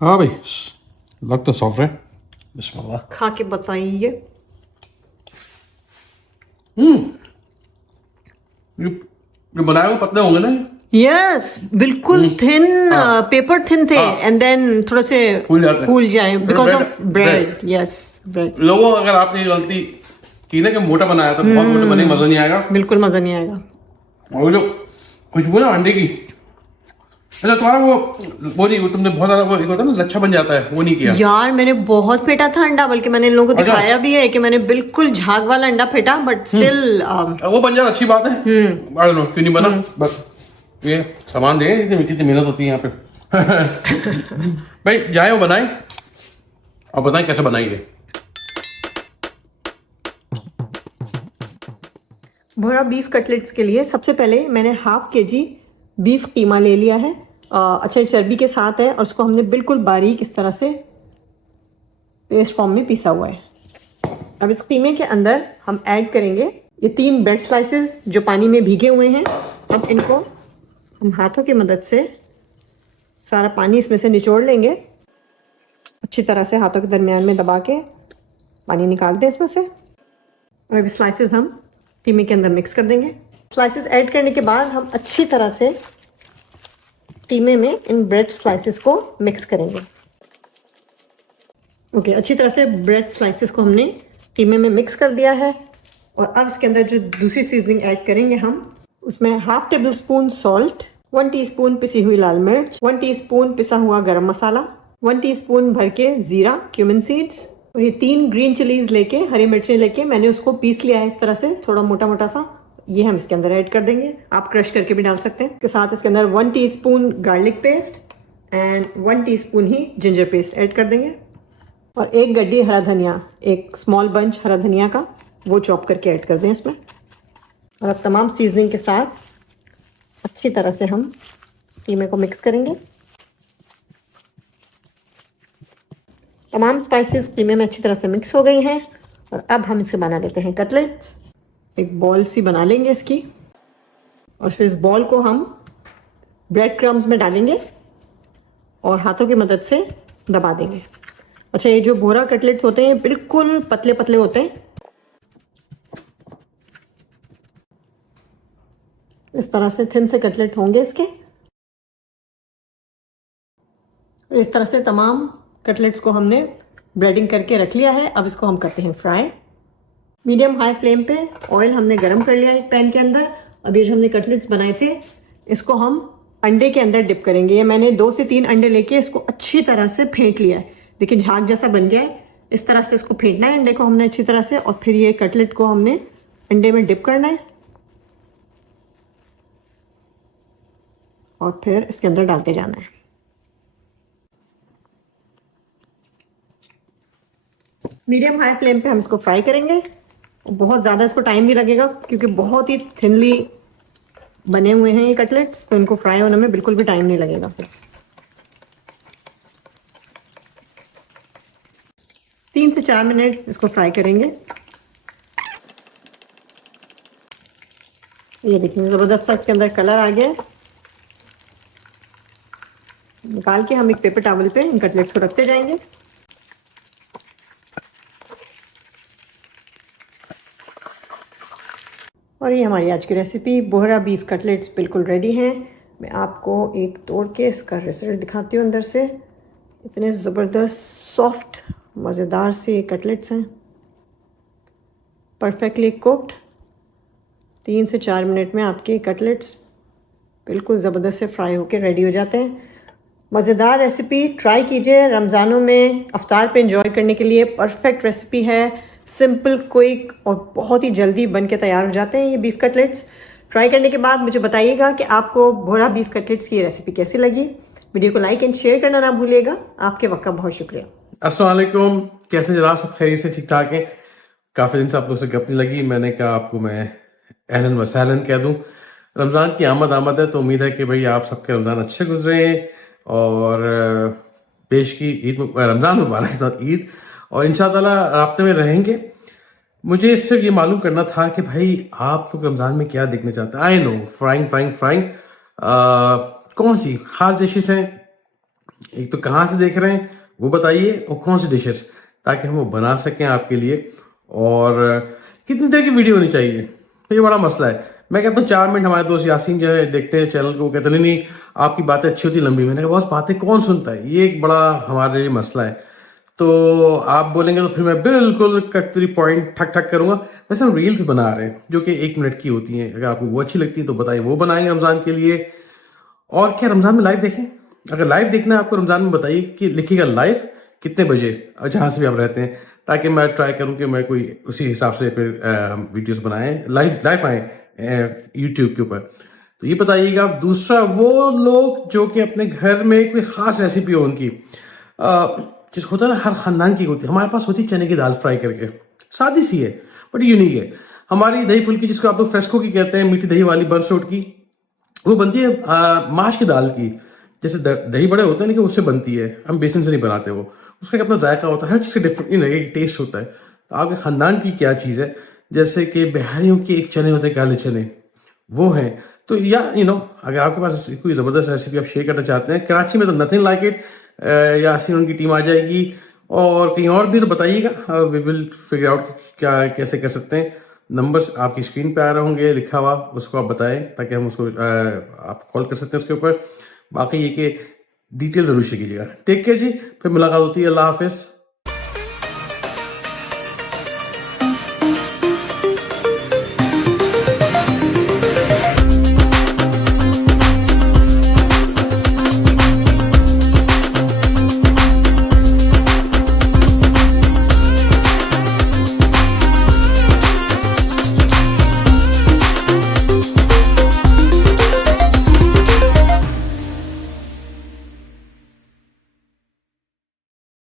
हाँ भाई, लग तो सॉफ्ट है। बिस्मिल्लाह। खा के बताइए। ये बनाए हुए पतले होंगे ना? यस, बिल्कुल थिन, हाँ पेपर थिन थे हाँ, एंड देन थोड़े से फूल जाते हैं। फूल जाए because bread of bread bread. Yes, bread. लोगों, अगर आपने ये गलती की ना कि मोटा बनाया तो बहुत मोटे बने, मजा नहीं आएगा। बिल्कुल मजा नहीं आएगा। और जो खुशबू ना अंडे की, अच्छा तुम्हारा वो नहीं, वो तुमने बहुत ज्यादा वो एक होता है ना लच्छा बन जाता है, वो नहीं किया। यार मैंने बहुत फेंटा था अंडा, बल्कि मैंने इन लोगों को अच्छा। दिखाया भी है कि मैंने बिल्कुल झाग वाला अंडा फेंटा, बट स्टिल वो बन जाए अच्छी बात है। आई डोंट नो क्यों नहीं बना, बस ये सामान दे, कितनी मेहनत होती है यहाँ पे। भाई जाए वो बनाए और बताएं कैसे बनाएंगे। भोरा बीफ कटलेट्स के लिए सबसे पहले मैंने हाफ केजी बीफ कीमा ले लिया है। अच्छा, चर्बी के साथ है और उसको हमने बिल्कुल बारीक इस तरह से पेस्ट फॉर्म में पीसा हुआ है। अब इस कीमे के अंदर हम ऐड करेंगे ये 3 ब्रेड स्लाइसेस जो पानी में भीगे हुए हैं। अब इनको हम हाथों की मदद से सारा पानी इसमें से निचोड़ लेंगे, अच्छी तरह से हाथों के दरमियान में दबा के पानी निकाल दें इसमें से। और अभी स्लाइसेस हम कीमे के अंदर मिक्स कर देंगे। स्लाइसेस ऐड करने के बाद हम अच्छी तरह से कीमे में इन ब्रेड स्लाइसेस को मिक्स करेंगे। ओके, अच्छी तरह से ब्रेड स्लाइसेस को हमने कीमे में मिक्स कर दिया है। और अब इसके अंदर जो दूसरी सीजनिंग ऐड करेंगे हम, उसमें half table spoon salt, 1 teaspoon पिसी हुई लाल मिर्च, 1 टीस्पून पिसा हुआ गरम मसाला, 1 टीस्पून भर के जीरा, क्यूमिन सीड्स, और ये 3 ग्रीन चिलीज लेके, हरी मिर्चें लेके मैंने उसको पीस लिया है इस तरह से थोड़ा मोटा मोटा सा। ये हम इसके अंदर ऐड कर देंगे, आप क्रश करके भी डाल सकते हैं। इसके साथ इसके अंदर 1 teaspoon garlic paste and 1 teaspoon he ginger paste add कर देंगे। और 1 गड्डी हरा धनिया, एक स्मॉल बंच हरा धनिया का, वो चॉप करके ऐड कर दें इसमें। और अब तमाम सीजनिंग के साथ अच्छी तरह से हम कीमे को मिक्स करेंगे। तमाम स्पाइसेस कीमे में अच्छी तरह से मिक्स हो गई हैं। और अब हम इसे बना लेते हैं कटलेट्स। एक बॉल सी बना लेंगे इसकी, और फिर इस बॉल को हम ब्रेड क्रम्स में डालेंगे और हाथों की मदद से दबा देंगे। अच्छा, ये जो भोरा कटलेट्स होते हैं बिल्कुल पतले पतले होते हैं। इस तरह से थिन से कटलेट होंगे इसके। और इस तरह से तमाम कटलेट्स को हमने ब्रेडिंग करके रख लिया है। अब इसको हम करते हैं फ्राई। मीडियम हाई फ्लेम पे ऑयल हमने गरम कर लिया एक पैन के अंदर। अब ये जो हमने कटलेट्स बनाए थे इसको हम अंडे के अंदर डिप करेंगे। ये मैंने 2 से 3 अंडे लेके इसको अच्छी तरह से फेंट लिया है। देखिए झाग जैसा बन गया है। इस तरह से इसको फेंटना है अंडे को हमने अच्छी तरह से, और फिर ये कटलेट को हमने अंडे में डिप करना है और फिर इसके अंदर डालते जाना है। मीडियम हाई फ्लेम पे हम इसको फ्राई करेंगे। बहुत ज़्यादा इसको टाइम नहीं लगेगा क्योंकि बहुत ही थिनली बने हुए हैं ये कटलेट्स, तो इनको फ्राई होने में बिल्कुल भी टाइम नहीं लगेगा। फिर 3 से 4 मिनट इसको फ्राई करेंगे। ये देखिए ज़बरदस्त सा इसके अंदर कलर आ गया है। निकाल के हम एक पेपर टॉवल पे इन कटलेट्स को रखते जाएंगे। और ये हमारी आज की रेसिपी बोहरा बीफ कटलेट्स बिल्कुल रेडी हैं। मैं आपको एक तोड़ के इसका रिजल्ट दिखाती हूँ अंदर से। इतने ज़बरदस्त सॉफ्ट मज़ेदार से ये कटलेट्स हैं, परफेक्टली कुक्ड। 3 से 4 मिनट में आपके कटलेट्स बिल्कुल ज़बरदस्त से फ्राई होकर रेडी हो जाते हैं। मज़ेदार रेसिपी, ट्राई कीजिए। रमज़ानों में अफ्तार पे एंजॉय करने के लिए परफेक्ट रेसिपी है। सिंपल, क्विक और बहुत ही जल्दी बन के तैयार हो जाते हैं ये बीफ कटलेट्स। ट्राई करने के बाद मुझे बताइएगा कि आपको भोरा बीफ कटलेट्स की रेसिपी कैसी लगी। वीडियो को लाइक एंड शेयर करना ना भूलिएगा। आपके वक्त का बहुत शुक्रिया। अस्सलाम वालेकुम, कैसे जनाब? सब खैरियत से, ठीक ठाक हैं? काफ़ी दिन से आप लोगों से गप नहीं लगी, मैंने कहा आपको मैं अहलन व सहलन कह दूं। रमज़ान की आमद है, तो उम्मीद है कि भाई आप सबके रमज़ान अच्छे गुजरे और पेश की रमज़ान मुबारक के साथ ईद, और इंशाअल्लाह राब्ते में रहेंगे। मुझे सिर्फ ये मालूम करना था कि भाई आप लोग रमज़ान में क्या देखना चाहते हैं। आई नो फ्राइंग, कौन सी खास डिशेस हैं एक तो कहाँ से देख रहे हैं वो बताइए, और कौन सी डिशेस, ताकि हम वो बना सकें आपके लिए। और कितनी देर की वीडियो होनी चाहिए, तो ये बड़ा मसला है। मैं कहता हूँ 4 मिनट, हमारे दोस्त यासीन जो है देखते हैं चैनल को, वो कहते हैं नहीं नहीं आपकी बातें अच्छी होती लंबी। मैंने कहा बॉस बातें कौन सुनता है, ये एक बड़ा हमारे लिए मसला है। तो आप बोलेंगे तो फिर मैं बिल्कुल कतरी पॉइंट ठक ठक करूंगा। वैसे हम रील्स बना रहे हैं जो कि 1 मिनट की होती हैं, अगर आपको वो अच्छी लगती है तो बताइए, वो बनाएंगे रमजान के लिए। और क्या रमजान में लाइव देखें? अगर लाइव देखना है आपको रमजान में, बताइए कि लिखिएगा लाइव कितने बजे, जहां से भी आप रहते हैं, ताकि मैं ट्राई करूं कि मैं कोई उसी हिसाब से फिर हम वीडियोस बनाएं, लाइव लाइव आए यूट्यूब के ऊपर। तो ये बताइएगा। दूसरा, वो लोग जो कि अपने घर में कोई खास रेसिपी हो उनकी, जिस होता है ना हर खानदान की होती है, हमारे पास होती है चने की दाल फ्राई करके, सादी सी है बट यूनिक है। हमारी दही फुल्की जिसको आप लोग फ्रेस्को की कहते हैं, मीठी दही वाली बरसोट की, वो बनती है माश की दाल की। जैसे दही बड़े होते हैं लेकिन उससे बनती है, हम बेसन से नहीं बनाते वो। उसका एक अपना जायका होता है, हर चीज़ का डिफरेंट एक टेस्ट होता है। तो आपके खानदान की क्या चीज़ है, जैसे कि बिहारियों के एक चने होते हैं काले चने, वो हैं। तो या अगर आपके पास कोई ज़बरदस्त रेसिपी आप शेयर करना चाहते हैं, कराची में तो नथिंग लाइक इट, यासीन उनकी टीम आ जाएगी। और कहीं और भी तो बताइएगा, वी विल फिगर आउट क्या कैसे कर सकते हैं। नंबर्स आपकी स्क्रीन पे आ रहे होंगे लिखा हुआ, उसको आप बताएं ताकि हम उसको आप कॉल कर सकते हैं उसके ऊपर। बाकी ये कि डिटेल जरूर शेयर कीजिएगा। टेक केयर जी, फिर मुलाकात होती है। अल्लाह हाफिज।